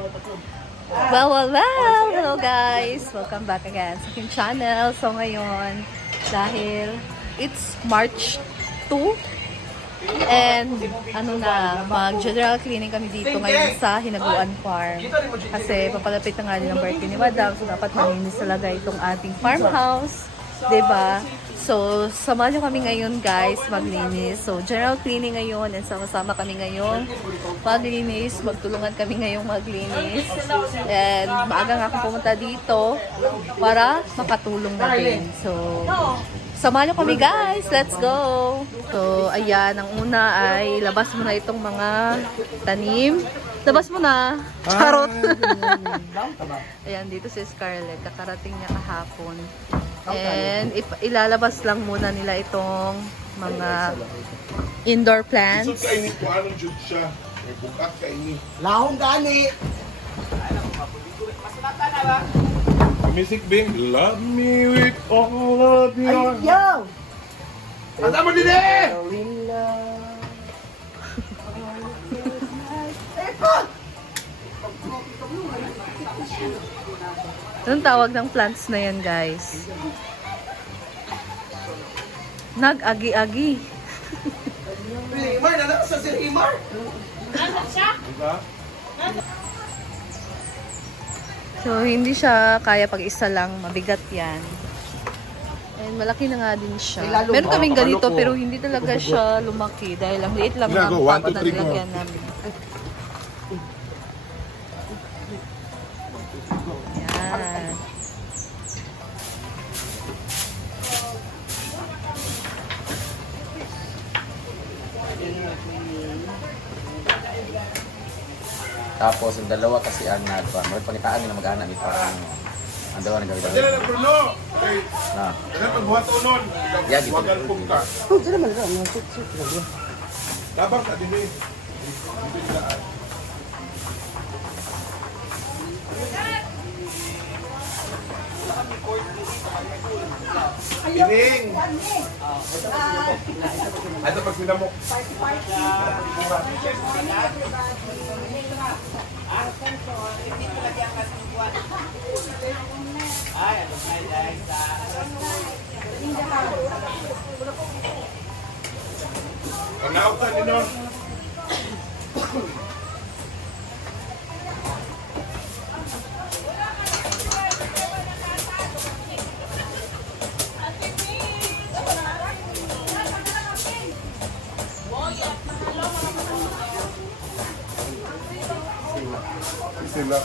Well! Hello guys! Welcome back again sa aking channel. So ngayon, dahil it's March 2, and mag-general cleaning kami dito ngayon sa Hinaguan Farm. Kasi papalapit na nga din ang birthday ni Madam, so dapat malinis talaga itong ating farmhouse. Diba? So, samahan nyo kami ngayon guys, maglinis. So, general cleaning ngayon and sama-sama kami ngayon maglinis. Magtulungan kami ngayong maglinis. And maaga nga akong pumunta dito para makatulong na din. So, samahan nyo kami guys. Let's go! So, ayan. Ang una ay labas mo na itong mga tanim. Labas mo na. Charot. Ayan, dito si Scarlett. Kakarating niya kahapon. And ilalabas lang muna nila itong mga indoor plants. Kainit ko anong jud siya. May bukas kainit. Lahong gani. Music Bing, love me with all of your heart. Yo! Asa mo din eh! Anong tawag ng plants na yan, guys? Nag-agi-agi. Himar, nanak sa Sir Himar. Diba? So, hindi siya kaya pag isa lang. Mabigat yan. And malaki na nga din siya. Meron kaming ganito, pero hindi talaga siya lumaki. Dahil ang liit lang ng One, two, na three, nilagyan namin. Yan. Tapos ang dalawa kasi ang nagpa. May pangitaan nila mag-anak ni parang ang dalawa nagawin. Dili lang Bruno. Okay. Na. Dili pagbuhat unon. Yeah, gitu. Wagal pong ka. Oh, sila man lang. Sut. Tabang ka din eh. Dili daan. Pining! Ito pag sinamok. Ang nautan ninyo. Sila.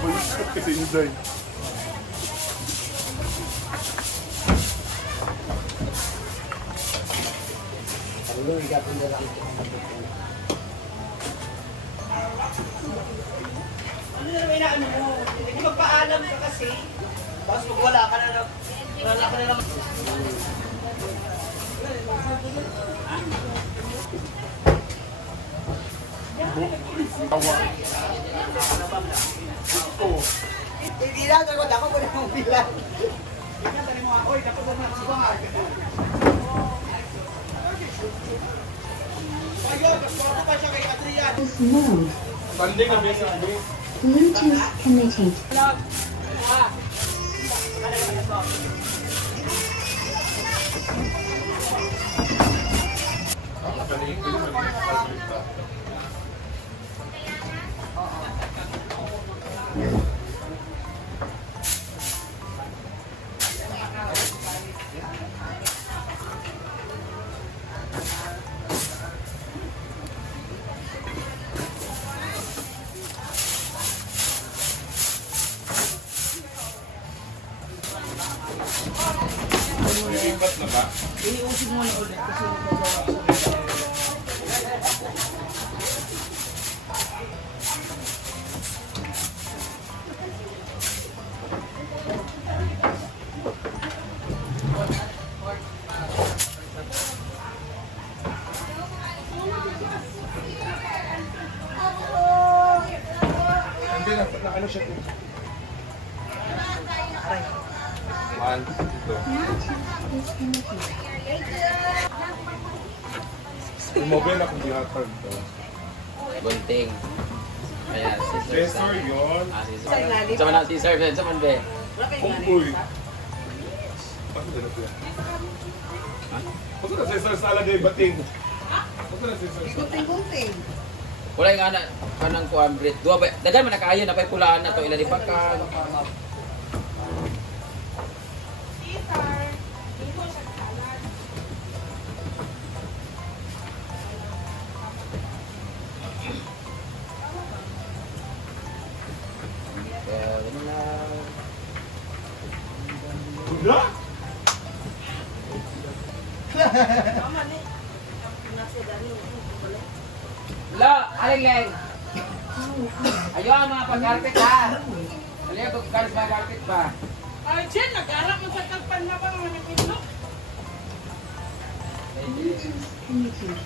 Balikat kasi Inday. Ano na naman inaano mo? Hindi magpaalam ka kasi. Tapos pag wala ka na lang. Tawa. Hindi na, dapat ko na mong bilang. Oy, dapat ko na siya. Ayun, dapat pa siya kay Adrian. Mode. Banding na basic B. Bluetooth connected. Lipat na ba? Iniusig mo na ulit kasi Hindi na ano siya. One, two. Mobile ako gihatag to. Gunting. Kaya si Sir. Cesar yun. Ah, si Sir. Sama na si Sir. Sama be. Uy. Ako din na siya. Ako na Cesar sa alagay bating. Ako na Cesar sa... Gunting-gunting. Wala yung anak. Kanang kuhan, Brit. Dua ba? Dagan man nakaayon na pa'y pulaan na to. Ilan ipakan. Ganun lang. Buda? La, aling leng. Ayo ang mga pag-carpet ha. Aling ang pag-carpet ba? Ay, Jen, nag-arap mo sa tagpan na ba mga nakitlog? Bluetooth committee.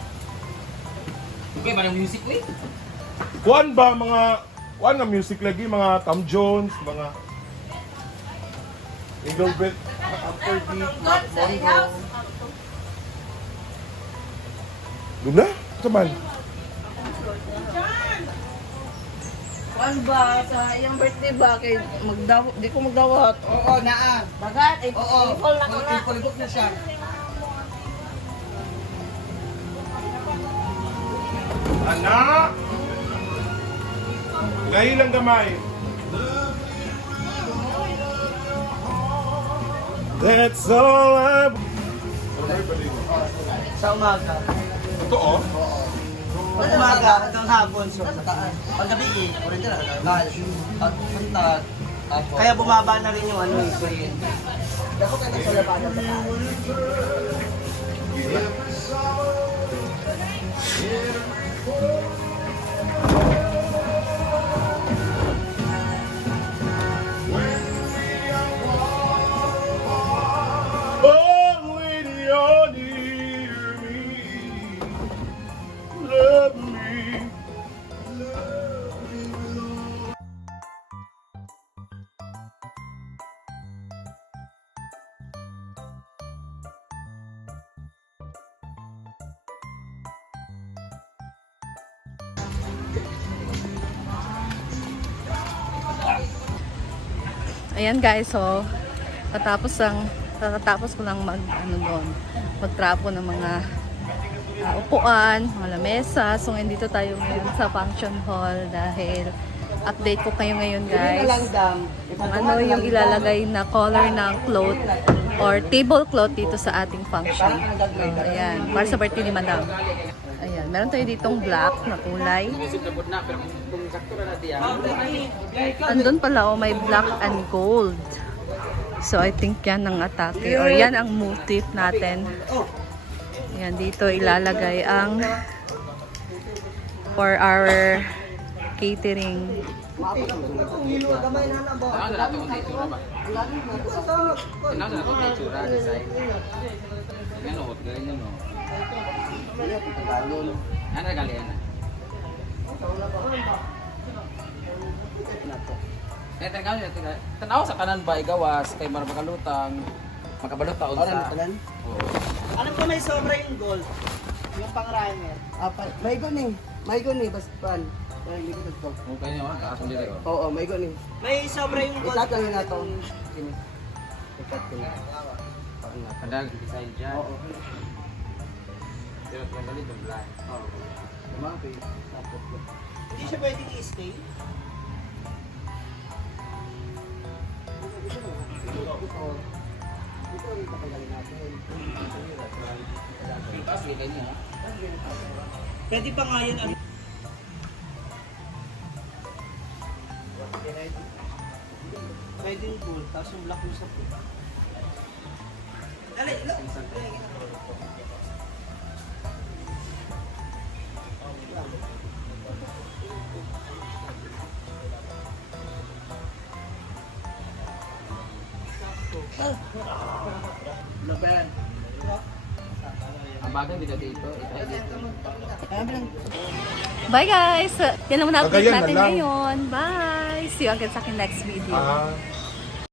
Okay, manang music we? Kuan ba mga... Kuan nga music lagi, mga Tom Jones, mga... Engelbert, Afterbeat, Mac Mongo. Luna? Saman? Kuan ba sa iyang birthday ba kay di ko magdawat. Oo, naa. Bagat, ay, Oo, i-call na ko na. i-call na siya. Anak! Nahilang gamay. That's all I... Sa umaga. Ito oh? Pag umaga hanggang hapon so sa taas. Pag gabi orin na nagagal. At punta. Kaya bumaba na rin yung ano yung kuryente. Dako kayo sa labada sa taas. Oh, when you're near me, love me. Ayan guys, so tatapos ko lang magtrapo ng mga upuan, mga lamesa. So nandito tayo ngayon sa function hall dahil update ko kayo ngayon guys kung ano yung ilalagay na color ng cloth or tablecloth dito sa ating function. Ayan, para sa birthday ni Madam. Ayan, meron tayo ditong black na kulay. Music na na, pero kung sakto na natin yan. Andun pala may black and gold. So I think yan ang atake or yan ang motif natin. Yan dito ilalagay ang for our catering. Tanaw na natin kung sa itsura ba? Tanaw na natin kung sa itsura, design. Yan o, ganyan o. Ano na gali yan? Tanaw sa kanan ba igawas kay mara makalutang makabalot taon sa. Oo. Alam ko may sobra yung gold. Yung pang-runner. May guni basta pan. Ay, likod ko. Okay niyo ha, kaasong dito. Oo, may guni. May sobra yung gold. Itat lang na to. Itat ko na. Kadag design dyan. Oo. Pero kung galit yung black. Oo. Tumapi. Hindi siya pwedeng i-stay. Pwede pa nga yun. Pwede yung gold, tapos yung black yung sa po. Dali, ilo. Laban. Ang bagay dito dito. Bye guys! Yan naman update Kagayan na natin lang. ngayon. Bye! See you again sa akin next video. Ah,